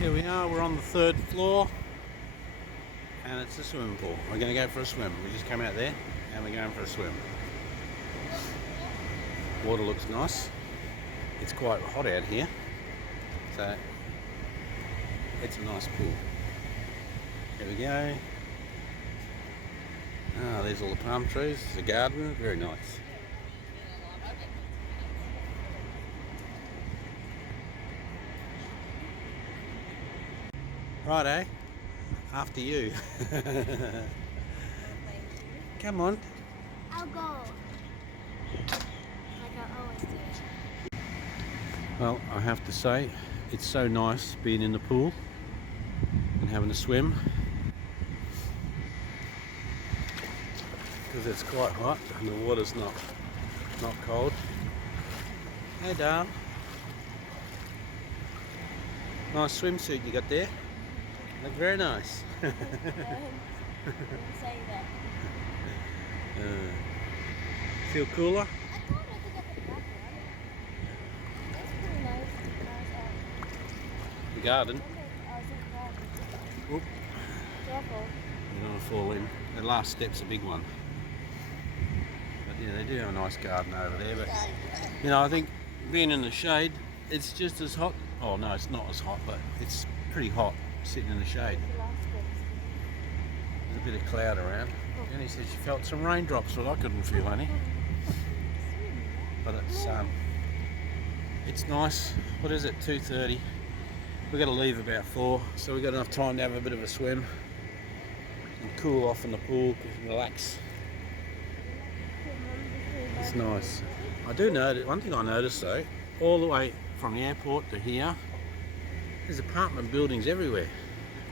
Here we are, we're on the third floor and it's a swimming pool. We're going to go for a swim. We just came out there and we're going for a swim. Water looks nice. It's quite hot out here, so it's a nice pool. Here we go. Ah, there's all the palm trees, there's a garden, very nice. Righto, after you. Come on. I'll go. Like I always do. Well, I have to say, it's so nice being in the pool and having a swim, because it's quite hot and the water's not cold. Hey, darling. Nice swimsuit you got there. Look very nice. Didn't say that. Feel cooler? I thought I could get the black one. That's pretty nice because The garden. Oop. Careful. You don't want to fall in. The last step's a big one. But yeah, they do have a nice garden over there. But you know, I think being in the shade, it's just as hot. Oh no, it's not as hot, but it's pretty hot sitting in the shade. There's a bit of cloud around. Jenny said she felt some raindrops, but I couldn't feel any. But it's nice. What is it? 2:30. We've got to leave about 4, so we've got enough time to have a bit of a swim and cool off in the pool, relax. It's nice. I do know one thing I noticed though, all the way from the airport to here, there's apartment buildings everywhere.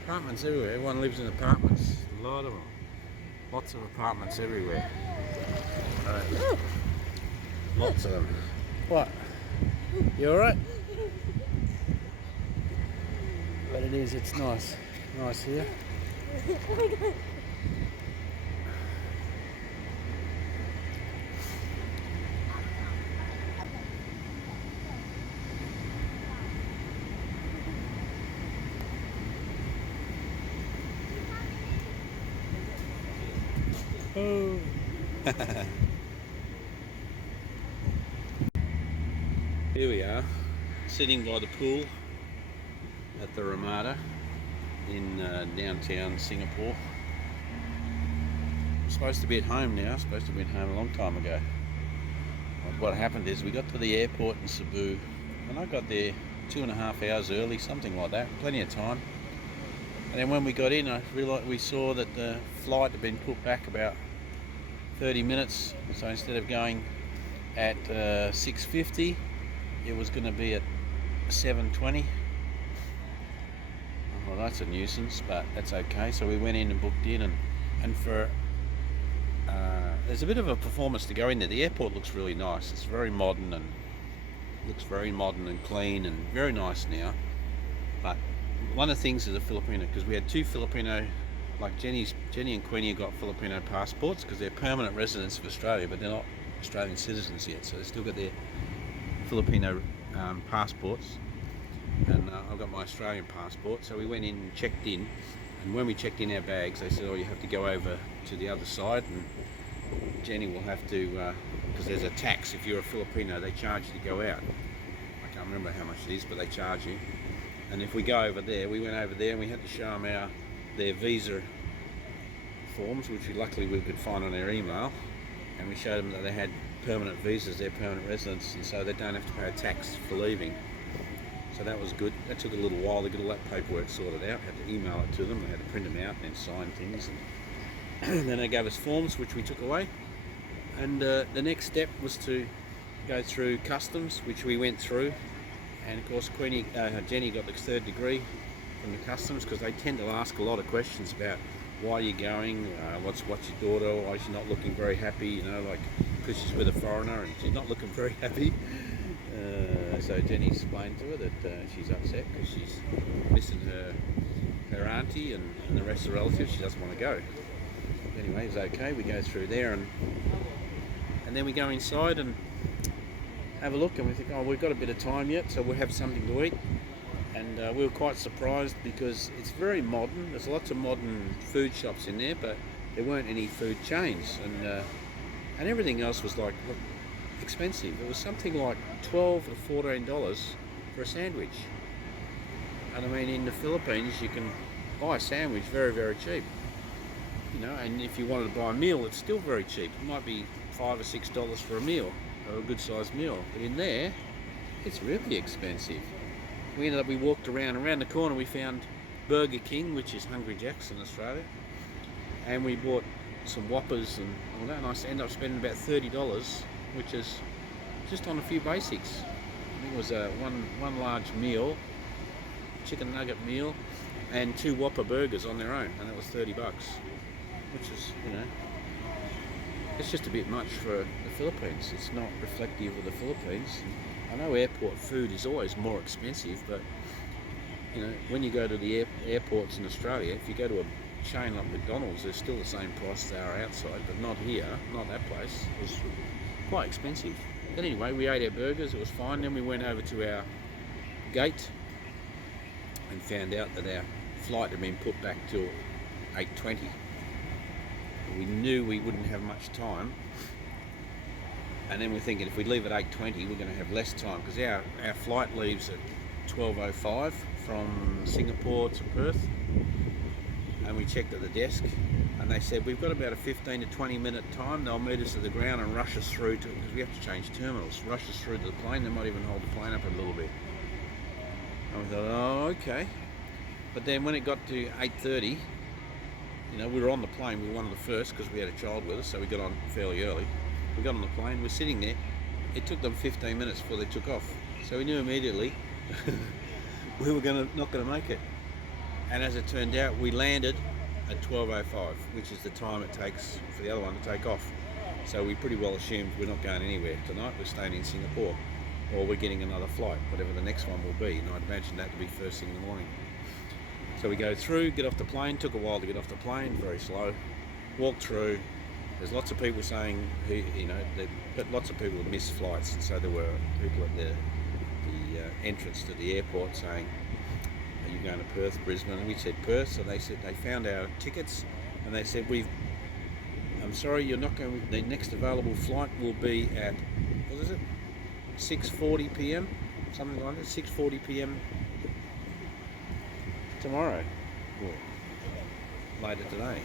Apartments everywhere. Everyone lives in apartments. A lot of them. Lots of apartments everywhere. Lots of them. What? You alright? But it is, it's nice. Nice here. Oh my god. Oh. Here we are, sitting by the pool at the Ramada in downtown Singapore. I'm supposed to be at home now, supposed to have been home a long time ago. What happened is we got to the airport in Cebu and I got there 2.5 hours early, something like that, plenty of time. And then when we got in, I realised we saw that the flight had been put back about 30 minutes. So instead of going at 6:50, it was going to be at 7:20. Well, that's a nuisance, but that's okay. So we went in and booked in, and for there's a bit of a performance to go in there. The airport looks really nice. It's very modern and looks very modern and clean and very nice now. But one of the things is a Filipino, because we had 2 Filipino, like Jenny and Queenie got Filipino passports because they're permanent residents of Australia, but they're not Australian citizens yet, so they still got their Filipino passports. And I've got my Australian passport, so we went in and checked in, and when we checked in our bags, they said, oh, you have to go over to the other side, and Jenny will have to, because there's a tax if you're a Filipino, they charge you to go out. I can't remember how much it is, but they charge you. And if we go over there, we went over there and we had to show them their visa forms, which luckily we could find on their email, and we showed them that they had permanent visas, they're permanent residents, and so they don't have to pay a tax for leaving. So that was good. That took a little while to get all that paperwork sorted out. Had to email it to them, they had to print them out and then sign things, and then they gave us forms which we took away. And the next step was to go through customs, which we went through. And of course Jenny got the 3rd degree from the customs, because they tend to ask a lot of questions about why you're going, what's your daughter, why she's not looking very happy, you know, like because she's with a foreigner and she's not looking very happy. So Jenny explained to her that she's upset because she's missing her auntie and the rest of the relatives. She doesn't want to go. Anyway, it's okay. We go through there and then we go inside and have a look, and we think, oh, we've got a bit of time yet, so we'll have something to eat. and we were quite surprised because it's very modern. There's lots of modern food shops in there, but there weren't any food chains, and everything else was like expensive. It was something like $12 to $14 for a sandwich. And I mean, in the Philippines, you can buy a sandwich very, very cheap. You know, and if you wanted to buy a meal, it's still very cheap. It might be $5 or $6 for a meal, or a good-sized meal. But in there, it's really expensive. We walked around the corner, we found Burger King, which is Hungry Jack's in Australia, and we bought some Whoppers and all that, and I ended up spending about $30, which is just on a few basics. I think it was one large meal, chicken nugget meal, and 2 Whopper burgers on their own, and that was $30, which is, you know, it's just a bit much for the Philippines. It's not reflective of the Philippines. I know airport food is always more expensive, but you know, when you go to the airports in Australia, if you go to a chain like McDonald's, they're still the same price they are outside, but not here, not that place. It was quite expensive. But anyway, we ate our burgers, it was fine. Then we went over to our gate and found out that our flight had been put back till 8:20. We knew we wouldn't have much time, and then we're thinking if we leave at 8:20, we're going to have less time, because our flight leaves at 12:05 from Singapore to Perth. And we checked at the desk, and they said we've got about a 15 to 20 minute time. They'll meet us at the ground and rush us through to, because we have to change terminals, rush us through to the plane. They might even hold the plane up a little bit. And we thought, oh, okay. But then when it got to 8:30, you know, we were on the plane. We were one of the first because we had a child with us, so we got on fairly early. We got on the plane, we're sitting there. It took them 15 minutes before they took off. So we knew immediately we were not going to make it. And as it turned out, we landed at 12:05, which is the time it takes for the other one to take off. So we pretty well assumed we're not going anywhere tonight. We're staying in Singapore, or we're getting another flight, whatever the next one will be. And I'd imagine that to be first thing in the morning. So we go through, get off the plane. Took a while to get off the plane, very slow. Walk through. There's lots of people saying, but lots of people have missed flights, and so there were people at the entrance to the airport saying, "Are you going to Perth, Brisbane?" And we said Perth, so they said they found our tickets, and they said, "I'm sorry, you're not going. The next available flight will be at, what is it, 6:40 p.m. something like that, 6:40 p.m. tomorrow, or later today."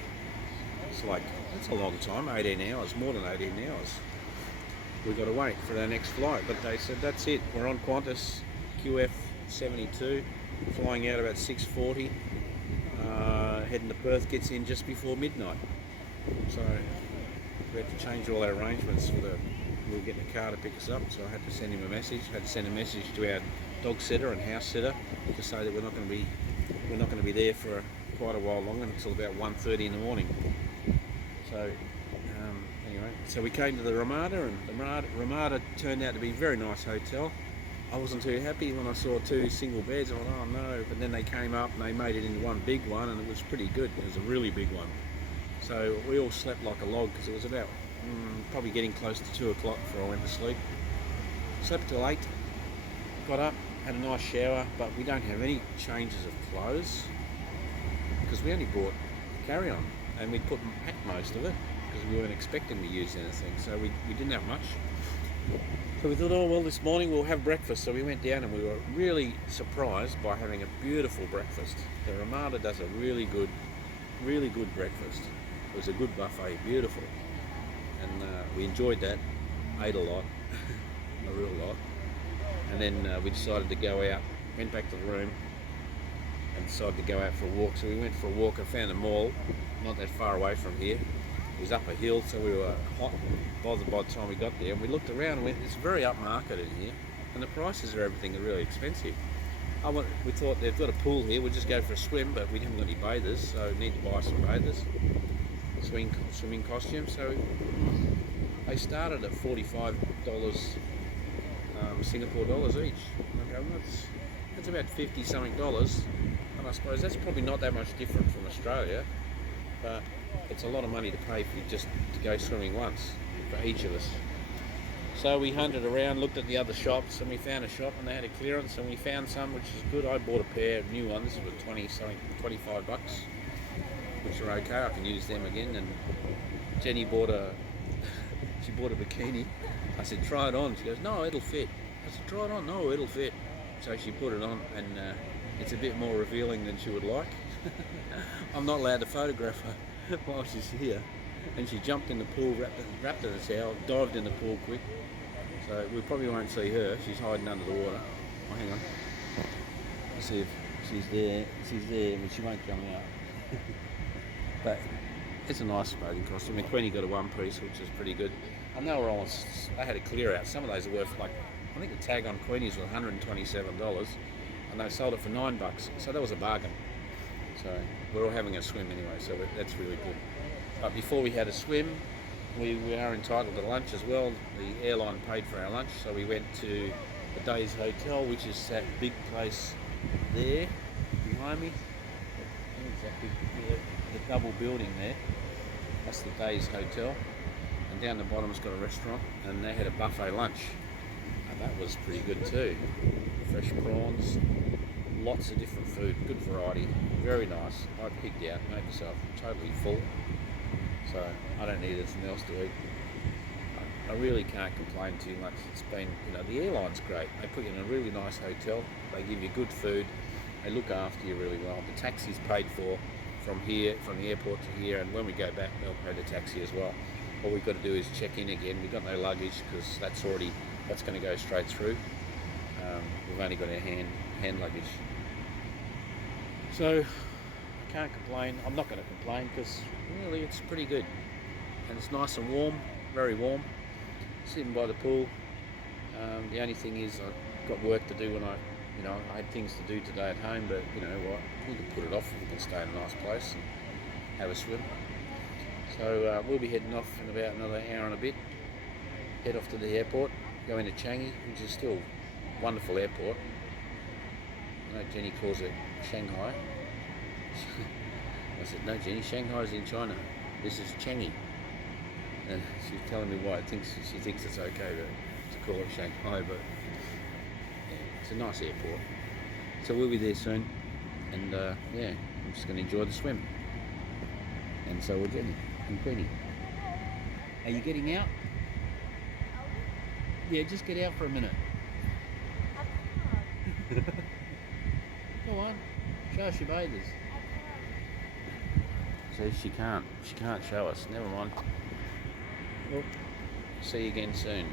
It's like, that's a long time, 18 hours, more than 18 hours. We've got to wait for our next flight, but they said that's it. We're on Qantas QF 72, flying out about 6:40, heading to Perth, gets in just before midnight. So we had to change all our arrangements we were getting a car to pick us up, so I had to send him a message. Had to send a message to our dog sitter and house sitter to say that we're not going to be there for quite a while longer, until about 1:30 in the morning. So anyway, so we came to the Ramada, and the Ramada turned out to be a very nice hotel. I wasn't too happy when I saw 2 single beds. I thought, oh no, but then they came up and they made it into one big one, and it was pretty good. It was a really big one. So we all slept like a log, because it was about probably getting close to 2 o'clock before I went to sleep. Slept till 8, got up, had a nice shower, but we don't have any changes of clothes, because we only bought carry-on, and we packed most of it, because we weren't expecting to use anything, so we didn't have much. So we thought, oh well, this morning we'll have breakfast. So we went down, and we were really surprised by having a beautiful breakfast. The Ramada does a really good breakfast. It was a good buffet, beautiful, and we enjoyed that. Ate a lot, a real lot, and then we decided to go out. Went back to the room and decided to go out for a walk. So we went for a walk and found a mall not that far away from here. It was up a hill, so we were hot bothered by the time we got there. And we looked around and went, it's very upmarket in here, and the prices of everything are really expensive. We thought they've got a pool here, we'll just go for a swim, but we haven't got any bathers, so we need to buy some bathers, swimming costumes. So they started at $45 Singapore dollars each. Okay, well, that's about 50 something dollars, and I suppose that's probably not that much different from Australia, but it's a lot of money to pay for just to go swimming once for each of us. So we hunted around, looked at the other shops, and we found a shop and they had a clearance, and we found some which is good. I bought a pair of new ones for 20 something, $25, which are okay. I can use them again. And Jenny bought she bought a bikini. I said, try it on. She goes, no, it'll fit. I said, try it on. No, it'll fit. So she put it on, and it's a bit more revealing than she would like. I'm not allowed to photograph her while she's here. And she jumped in the pool, wrapped in a towel, dived in the pool quick. So we probably won't see her. She's hiding under the water. Oh, hang on. Let's see if she's there. She's there, but she won't come out. But it's a nice bathing costume. And Queenie got a one piece, which is pretty good. And they were all, they had a clear out. Some of those are worth like, I think the tag on Queenie's was $127, and they sold it for $9. So that was a bargain. So we're all having a swim anyway, so that's really good. But before we had a swim, we are entitled to lunch as well. The airline paid for our lunch, so we went to the Days Hotel, which is that big place there behind me. I think it's that big, the double building there. That's the Days Hotel. And down the bottom's got a restaurant, and they had a buffet lunch. And that was pretty good too. Fresh prawns, lots of different food, good variety, very nice. I picked out, made myself totally full. So I don't need anything else to eat. I really can't complain too much. It's been, the airline's great. They put you in a really nice hotel. They give you good food. They look after you really well. The taxi's paid for from here, from the airport to here, and when we go back, they'll pay the taxi as well. All we've got to do is check in again. We've got no luggage because that's going to go straight through. We've only got our hand luggage. So I can't complain. I'm not going to complain because really it's pretty good, and it's nice and warm, very warm. Sitting by the pool. The only thing is I've got work to do when I had things to do today at home, but you know what, we can put it off. We can stay in a nice place and have a swim. So we'll be heading off in about another hour and a bit. Head off to the airport, go into Changi, which is still a wonderful airport. I know Jenny calls it Shanghai. I said, no Jenny, Shanghai's in China. This is Changi. And she's telling me why she thinks it's okay to call it Shanghai, but yeah, it's a nice airport. So we'll be there soon, and yeah, I'm just going to enjoy the swim. And so will Jenny and Queenie. Are you getting out? Yeah, just get out for a minute. Go on, show us your bathers. So she can't show us, never mind. Well, see you again soon.